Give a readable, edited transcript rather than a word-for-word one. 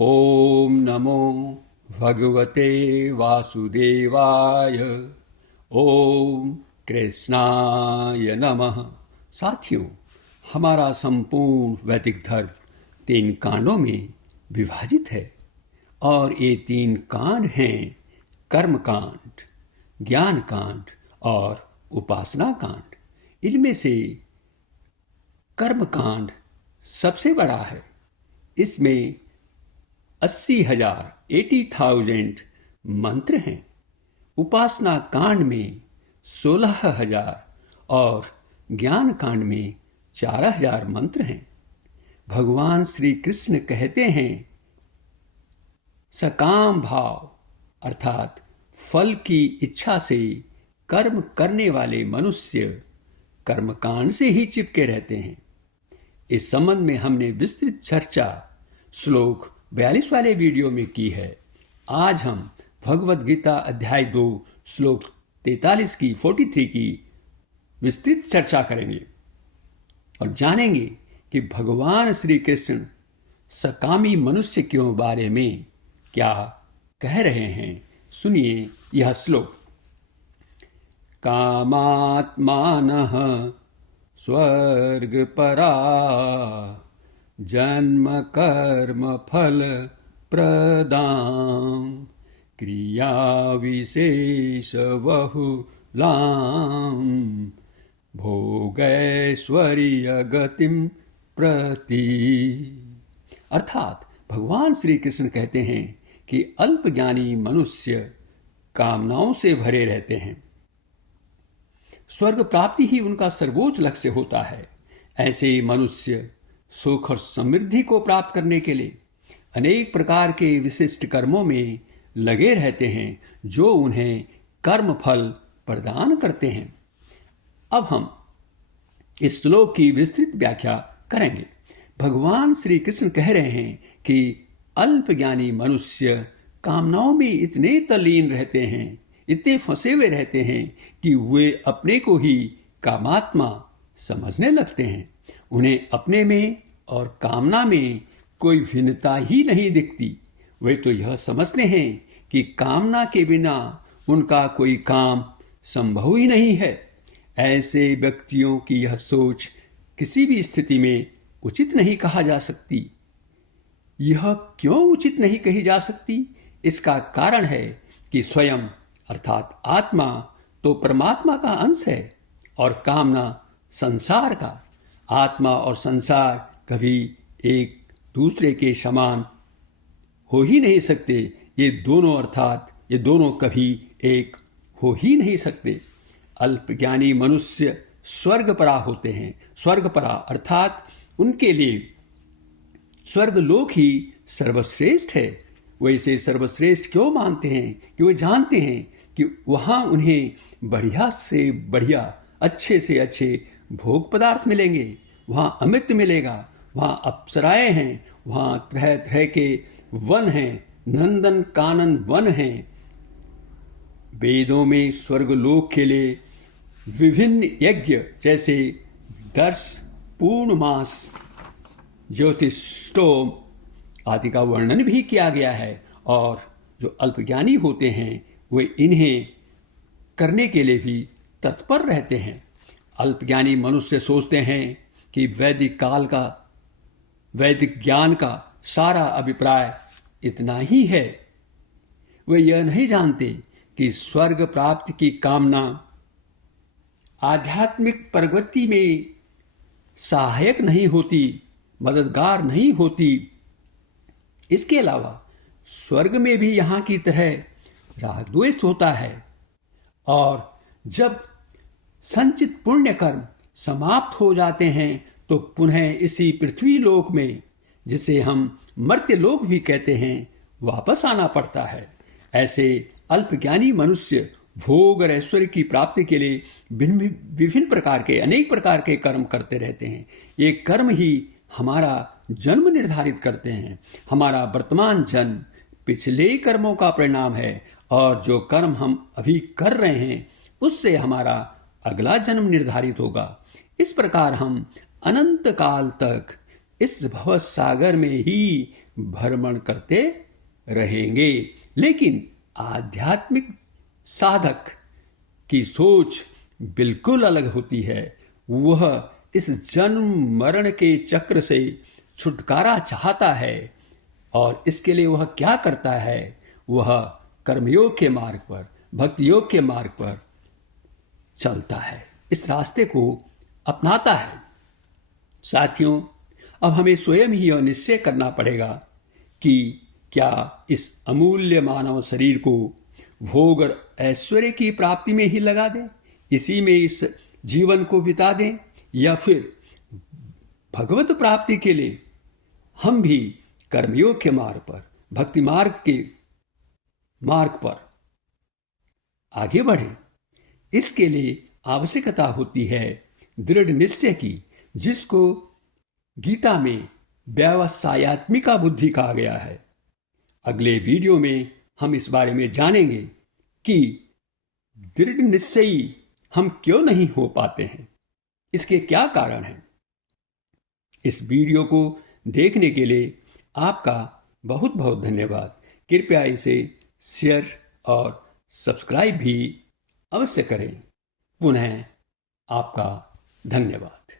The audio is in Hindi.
ओम नमो भगवते वासुदेवाय। ओम कृष्णाय नमः। साथियों, हमारा संपूर्ण वैदिक धर्म 3 कांडों में विभाजित है और ये 3 कांड हैं कर्म कांड, ज्ञान कांड और उपासना कांड। इनमें से कर्म कांड सबसे बड़ा है। इसमें 80,000 मंत्र हैं। उपासना कांड में 16,000 और ज्ञान कांड में 4,000 मंत्र हैं। भगवान श्री कृष्ण कहते हैं, सकाम भाव अर्थात फल की इच्छा से कर्म करने वाले मनुष्य कर्मकांड से ही चिपके रहते हैं। इस संबंध में हमने विस्तृत चर्चा श्लोक 42 वाले वीडियो में की है। आज हम भगवद गीता अध्याय 2 श्लोक 43 की 43 की विस्तृत चर्चा करेंगे और जानेंगे कि भगवान श्री कृष्ण सकामी मनुष्य के बारे में क्या कह रहे हैं। सुनिए यह श्लोक। कामात्मानः स्वर्गपरा जन्म कर्म फल प्रदां क्रिया विशेष बहुलां भोगैश्वर्य गतिम प्रति। अर्थात भगवान श्री कृष्ण कहते हैं कि अल्पज्ञानी मनुष्य कामनाओं से भरे रहते हैं। स्वर्ग प्राप्ति ही उनका सर्वोच्च लक्ष्य होता है। ऐसे मनुष्य सुख और समृद्धि को प्राप्त करने के लिए अनेक प्रकार के विशिष्ट कर्मों में लगे रहते हैं जो उन्हें कर्म फल प्रदान करते हैं। अब हम इस श्लोक की विस्तृत व्याख्या करेंगे। भगवान श्री कृष्ण कह रहे हैं कि अल्पज्ञानी मनुष्य कामनाओं में इतने तल्लीन रहते हैं, इतने फंसे हुए रहते हैं कि वे अपने को ही कामात्मा समझने लगते हैं। उन्हें अपने में और कामना में कोई भिन्नता ही नहीं दिखती। वे तो यह समझते हैं कि कामना के बिना उनका कोई काम संभव ही नहीं है। ऐसे व्यक्तियों की यह सोच किसी भी स्थिति में उचित नहीं कहा जा सकती। यह क्यों उचित नहीं कही जा सकती? इसका कारण है कि स्वयं अर्थात आत्मा तो परमात्मा का अंश है और कामना संसार का। आत्मा और संसार कभी एक दूसरे के समान हो ही नहीं सकते। ये दोनों कभी एक हो ही नहीं सकते। अल्पज्ञानी मनुष्य स्वर्गपरा होते हैं। स्वर्गपरा अर्थात उनके लिए स्वर्गलोक ही सर्वश्रेष्ठ है। वे इसे सर्वश्रेष्ठ क्यों मानते हैं? कि वे जानते हैं कि वहाँ उन्हें बढ़िया से बढ़िया, अच्छे से अच्छे भोग पदार्थ मिलेंगे। वहाँ अमृत मिलेगा, वहाँ अप्सराएं हैं, वहाँ तरह तरह के वन हैं, नंदन कानन वन हैं। वेदों में स्वर्गलोक के लिए विभिन्न यज्ञ जैसे दर्श, पूर्णमास, ज्योतिष्टोम आदि का वर्णन भी किया गया है। और जो अल्पज्ञानी होते हैं वे इन्हें करने के लिए भी तत्पर रहते हैं। अल्पज्ञानी मनुष्य सोचते हैं कि वैदिक ज्ञान का सारा अभिप्राय इतना ही है। वे यह नहीं जानते कि स्वर्ग प्राप्ति की कामना आध्यात्मिक प्रगति में सहायक नहीं होती, मददगार नहीं होती। इसके अलावा स्वर्ग में भी यहाँ की तरह राग द्वेष होता है और जब संचित पुण्य कर्म समाप्त हो जाते हैं तो पुनः इसी पृथ्वी लोक में, जिसे हम मर्त्य लोक भी कहते हैं, वापस आना पड़ता है। ऐसे अल्पज्ञानी मनुष्य भोग और ऐश्वर्य की प्राप्ति के लिए अनेक प्रकार के कर्म करते रहते हैं। ये कर्म ही हमारा जन्म निर्धारित करते हैं। हमारा वर्तमान जन्म पिछले कर्मों का परिणाम है और जो कर्म हम अभी कर रहे हैं उससे हमारा अगला जन्म निर्धारित होगा। इस प्रकार हम अनंत काल तक इस भव सागर में ही भ्रमण करते रहेंगे। लेकिन आध्यात्मिक साधक की सोच बिल्कुल अलग होती है। वह इस जन्म मरण के चक्र से छुटकारा चाहता है और इसके लिए वह क्या करता है? वह कर्मयोग के मार्ग पर, भक्ति योग के मार्ग पर चलता है, इस रास्ते को अपनाता है। साथियों, अब हमें स्वयं ही यह निश्चय करना पड़ेगा कि क्या इस अमूल्य मानव शरीर को भोग और ऐश्वर्य की प्राप्ति में ही लगा दें, इसी में इस जीवन को बिता दें, या फिर भगवत प्राप्ति के लिए हम भी कर्मयोग के मार्ग पर, भक्ति मार्ग के मार्ग पर आगे बढ़ें। इसके लिए आवश्यकता होती है दृढ़ निश्चय की, जिसको गीता में व्यवसायत्मिका बुद्धि कहा गया है। अगले वीडियो में हम इस बारे में जानेंगे कि दृढ़ निश्चयी हम क्यों नहीं हो पाते हैं, इसके क्या कारण हैं। इस वीडियो को देखने के लिए आपका बहुत बहुत धन्यवाद। कृपया इसे शेयर और सब्सक्राइब भी अवश्य करें। पुनः आपका धन्यवाद।